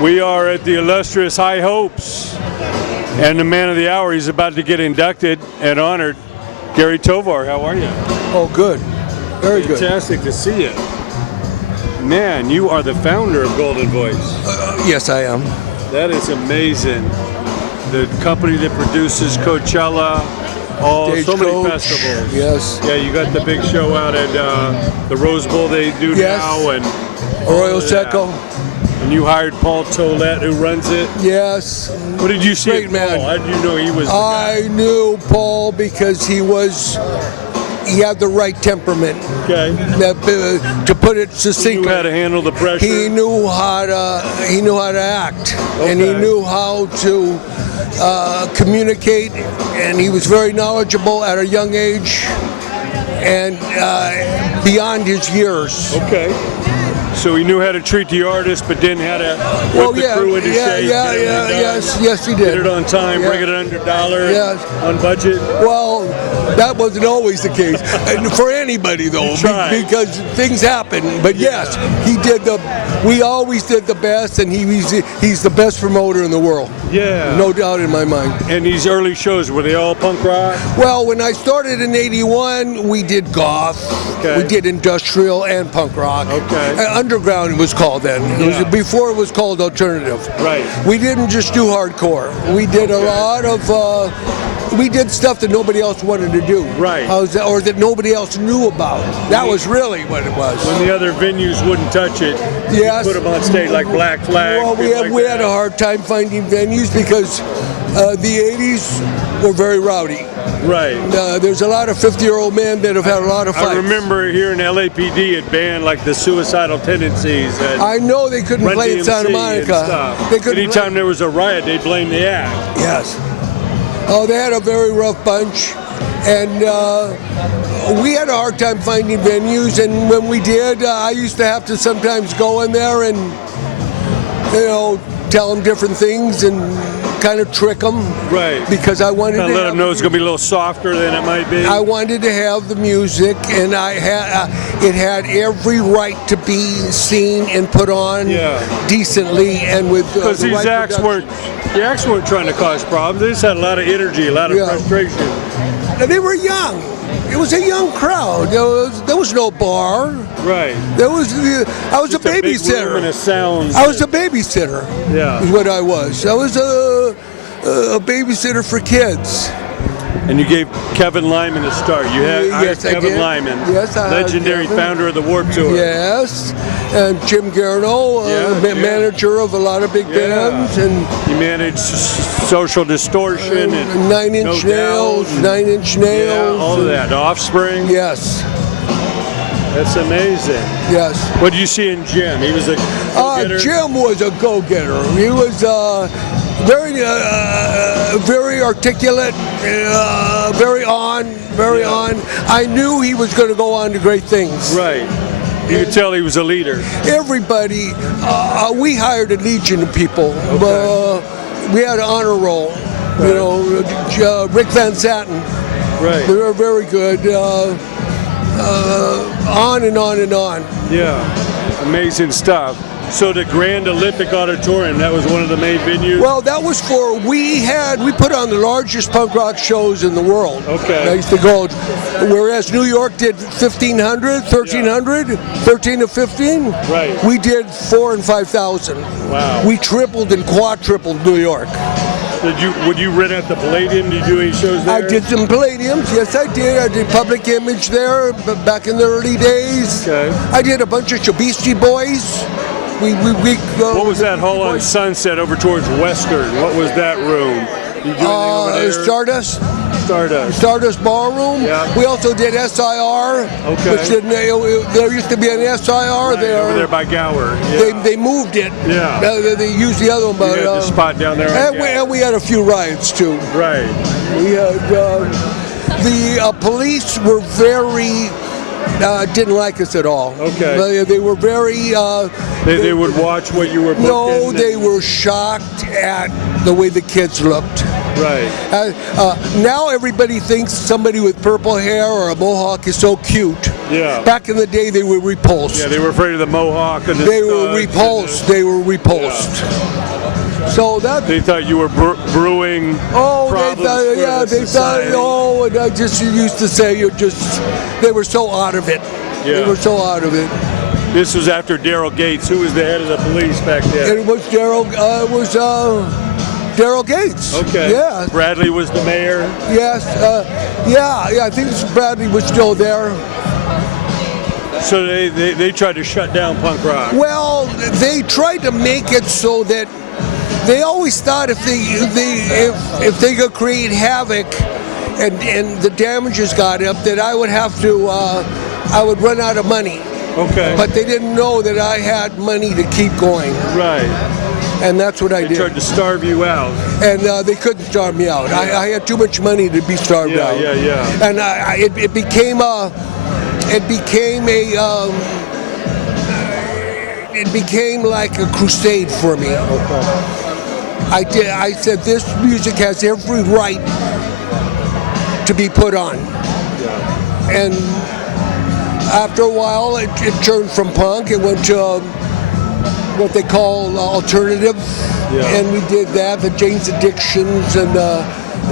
We are at the illustrious High Hopes, and the man of the hour, he's about to get inducted and honored. Gary TOVAR, how are you? Oh, good. Very good. Fantastic to see you. Man, you are the founder of Golden Voice. Yes, I am. That is amazing. The company that produces Coachella, so many festivals. Yes. Yeah, you got the big show out at the Rose Bowl they do now, and Arroyo Seco. And you hired Paul Tollett, who runs it. Yes. What did you see? Great man. How did you know he was the guy? I knew Paul because he had the right temperament. Okay. To put it succinctly, He knew how to handle the pressure. He knew how to act, and he knew how to communicate, and he was very knowledgeable at a young age and beyond his years. Okay. So he knew how to treat the artist, but didn't how to whip the crew into shape. Yes, he did. Get it on time, bring it under $1, on budget. Well, that wasn't always the case for anybody, though, because things happen. But yes, he did we always did the best, and he's the best promoter in the world. Yeah, no doubt in my mind. And these early shows, were they all punk rock? Well, when I started in '81, we did goth, we did industrial and punk rock. Okay. Underground it was called then. It was before it was called alternative. Right. We didn't just do hardcore. We did a lot of. We did stuff that nobody else wanted to do. Right. Or that nobody else knew about. That was really what it was. When the other venues wouldn't touch it, yes. You put them on stage like Black Flag. Well, we had a hard time finding venues because the 80s were very rowdy. Right. There's a lot of 50-year-old men that have had a lot of fights. I remember here in LAPD it banned like the suicidal tendencies. I know they couldn't play in Santa Monica. Anytime there was a riot, they blamed the act. Yes. Oh, they had a very rough bunch, and we had a hard time finding venues. And when we did, I used to have to sometimes go in there and, tell them different things and kind of trick them. Right. Because I wanted to let them know it's going to be a little softer than it might be. I wanted to have the music, and it had every right to be seen and put on decently and with because these acts weren't trying to cause problems. They just had a lot of energy, a lot of frustration. And they were young. It was a young crowd. There was no bar. Right. I was a babysitter. I was a babysitter. Yeah. Is what I was. I was a babysitter for kids. And you gave Kevin Lyman a start. You had Kevin Lyman, legendary founder of the Warped Tour. Yes, and Jim Garneau, manager of a lot of big bands, and he managed Social Distortion and 9 Inch Nails, 9 Inch Nails, all of that. Offspring. Yes. That's amazing. Yes. What did you see in Jim? He was a go-getter? Jim was a go-getter. He was very articulate, very on. I knew he was going to go on to great things. Right. You could tell he was a leader. Everybody, we hired a legion of people. Okay. We had an honor roll. Right. Rick Van Satten. Right. They were very good. On and on and on. Yeah, amazing stuff. So the Grand Olympic Auditorium, that was one of the main venues? Well, that was we put on the largest punk rock shows in the world. Okay. I used to go, whereas New York did 1,500, 1,300, 13 to 15. Right. We did 4,000 and 5,000. Wow. We tripled and quadrupled New York. Would you rent out the Palladium? Did you do any shows there? I did some Palladiums. Yes, I did. I did Public Image there back in the early days. Okay. I did a bunch of Beastie Boys. What was that hall on Sunset over towards Western? What was that room? You do anything over there? Stardust Ballroom. Yeah. We also did SIR. Okay. Which there used to be an SIR there. Over there by Gower. Yeah. They moved it. Yeah. They used the other one, but you had the spot down there. And we had a few riots too. Right. We had the police were very. Didn't like us at all. Okay. They were very. They would watch what you were booking. No, they were shocked at the way the kids looked. Right. Now everybody thinks somebody with purple hair or a mohawk is so cute. Yeah. Back in the day, they were repulsed. Yeah, they were afraid of the Mohawk and the They were studs repulsed. and They were repulsed. So that. they thought you were brewing Oh, they problems thought, for yeah, the they thought, society. oh, and I just used to say, they were so out of it. They Yeah. were so out of it. This was after Daryl Gates, who was the head of the police back then. It was Daryl Gates. Okay. Yeah. Bradley was the mayor. Yes. Yeah. I think Bradley was still there. So they tried to shut down punk rock. Well, they tried to make it so that they always thought if they could create havoc and the damages got up, that I would have to I would run out of money. Okay. But they didn't know that I had money to keep going, Right. and that's what I They did. tried to starve you out. And they couldn't starve me out. I had too much money to be starved Yeah, out. yeah. And it became a it became like a crusade for me. I said this music has every right to be put on. And after a while, it turned from punk. It went to what they call alternative, and we did that, the Jane's Addictions and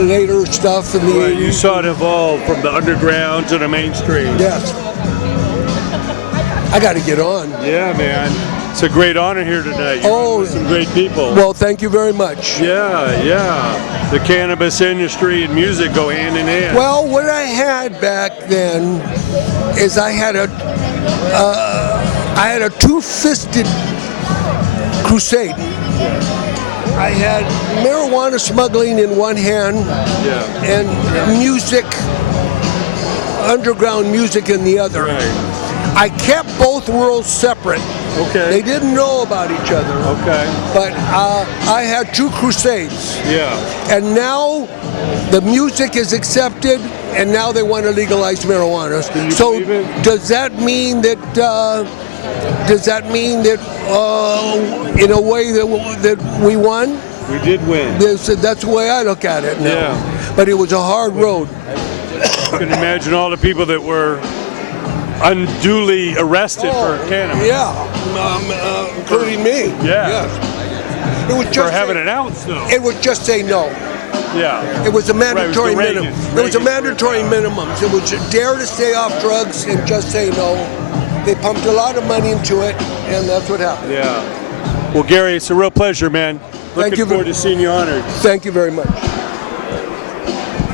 later stuff in the Right. 80s. You saw it evolve from the underground to the mainstream. Yes. I got to get on. Yeah, man. It's a great honor here tonight. You're with some great people. Well, thank you very much. Yeah. The cannabis industry and music go hand in hand. Well, what I had back then is I had a two-fisted crusade. I had marijuana smuggling in one hand and music, underground music in the other. Right. I kept both worlds separate. Okay. They didn't know about each other. Okay. But I had two crusades. Yeah. And now the music is accepted, and now they want to legalize marijuana. Can you So believe it? does that mean that in a way that we won? We did win. That's the way I look at it now. Yeah. But it was a hard road. You can imagine all the people that were unduly arrested for cannabis. Yeah, including me. Yeah. Yes. It was For just having an ounce, though. It was just say no. Yeah. It was a mandatory Right, it was the minimum. Reagan- It was a Reagan mandatory minimum. It was dare to stay off drugs and just say no. They pumped a lot of money into it, and that's what happened. Yeah. Well, Gary, it's a real pleasure, man. Thank you. Looking forward to seeing you honored. Thank you very much.